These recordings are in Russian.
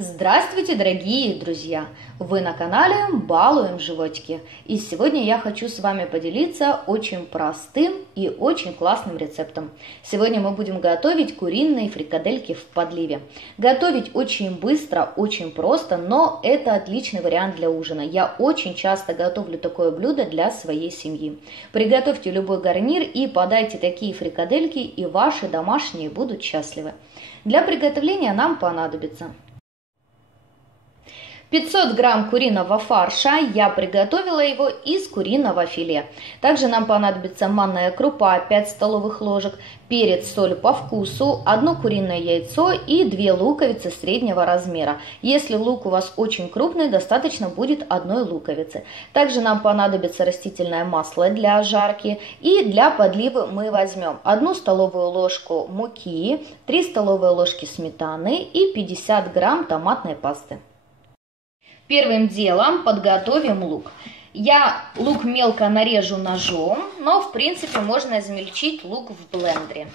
Здравствуйте, дорогие друзья! Вы на канале Балуем животики. И сегодня я хочу с вами поделиться очень простым и очень классным рецептом. Сегодня мы будем готовить куриные фрикадельки в подливе. Готовить очень быстро, очень просто, но это отличный вариант для ужина. Я очень часто готовлю такое блюдо для своей семьи. Приготовьте любой гарнир и подайте такие фрикадельки, и ваши домашние будут счастливы. Для приготовления нам понадобится 500 грамм куриного фарша, я приготовила его из куриного филе. Также нам понадобится манная крупа 5 столовых ложек, перец, соль по вкусу, 1 куриное яйцо и 2 луковицы среднего размера. Если лук у вас очень крупный, достаточно будет 1 луковицы. Также нам понадобится растительное масло для жарки, и для подливы мы возьмем 1 столовую ложку муки, 3 столовые ложки сметаны и 50 грамм томатной пасты. Первым делом подготовим лук. Я лук мелко нарежу ножом, но в принципе можно измельчить лук в блендере.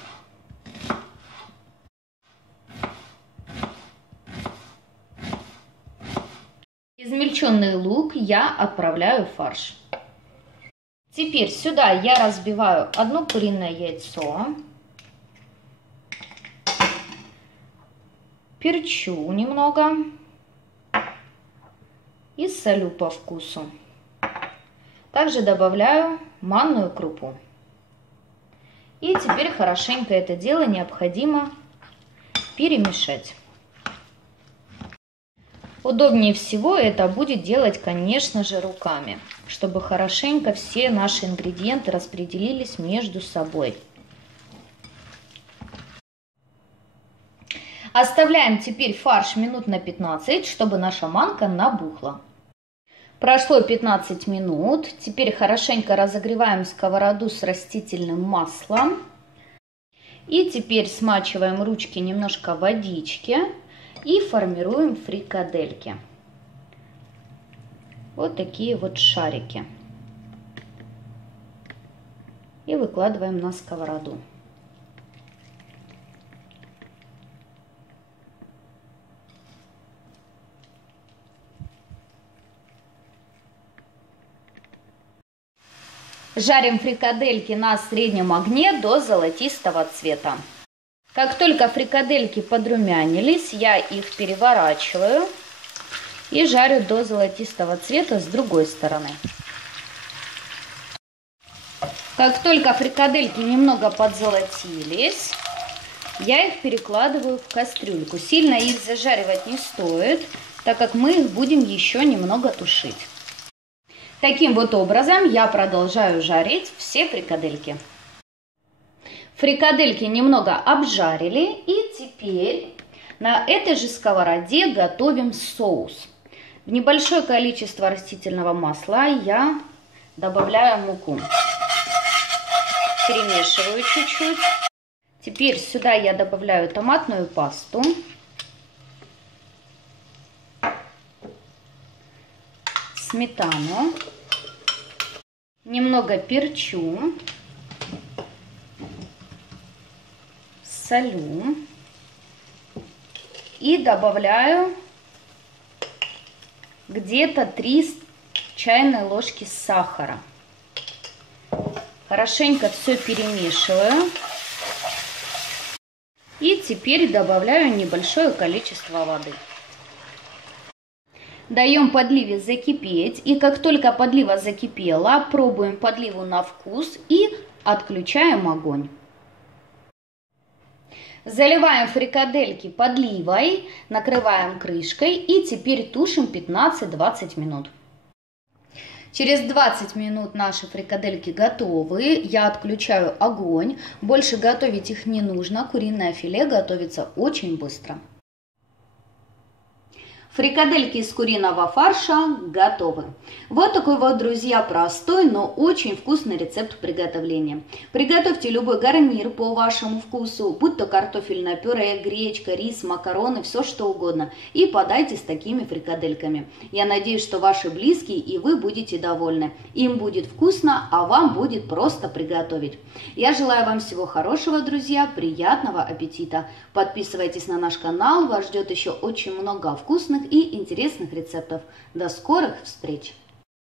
Измельченный лук я отправляю в фарш. Теперь сюда я разбиваю 1 куриное яйцо, перчу немного и солю по вкусу. Также добавляю манную крупу. И теперь хорошенько это дело необходимо перемешать. Удобнее всего это будет делать, конечно же, руками, чтобы хорошенько все наши ингредиенты распределились между собой. Оставляем теперь фарш минут на 15, чтобы наша манка набухла. Прошло 15 минут. Теперь хорошенько разогреваем сковороду с растительным маслом. И теперь смачиваем ручки немножко водички и формируем фрикадельки. Вот такие вот шарики. И выкладываем на сковороду. Жарим фрикадельки на среднем огне до золотистого цвета. Как только фрикадельки подрумянились, я их переворачиваю и жарю до золотистого цвета с другой стороны. Как только фрикадельки немного подзолотились, я их перекладываю в кастрюльку. Сильно их зажаривать не стоит, так как мы их будем еще немного тушить. Таким вот образом я продолжаю жарить все фрикадельки. Фрикадельки немного обжарили, и теперь на этой же сковороде готовим соус. В небольшое количество растительного масла я добавляю муку. Перемешиваю чуть-чуть. Теперь сюда я добавляю томатную пасту. Сметану, немного перчу, солю и добавляю где-то 3 чайные ложки сахара. Хорошенько все перемешиваю. И теперь добавляю небольшое количество воды. Даем подливе закипеть, и как только подлива закипела, пробуем подливу на вкус и отключаем огонь. Заливаем фрикадельки подливой, накрываем крышкой и теперь тушим 15-20 минут. Через 20 минут наши фрикадельки готовы, я отключаю огонь, больше готовить их не нужно, куриное филе готовится очень быстро. Фрикадельки из куриного фарша готовы. Вот такой вот, друзья, простой, но очень вкусный рецепт приготовления. Приготовьте любой гарнир по вашему вкусу, будь то картофельное пюре, гречка, рис, макароны, все что угодно. И подайте с такими фрикадельками. Я надеюсь, что ваши близкие и вы будете довольны. Им будет вкусно, а вам будет просто приготовить. Я желаю вам всего хорошего, друзья, приятного аппетита. Подписывайтесь на наш канал, вас ждет еще очень много вкусных и интересных рецептов. До скорых встреч!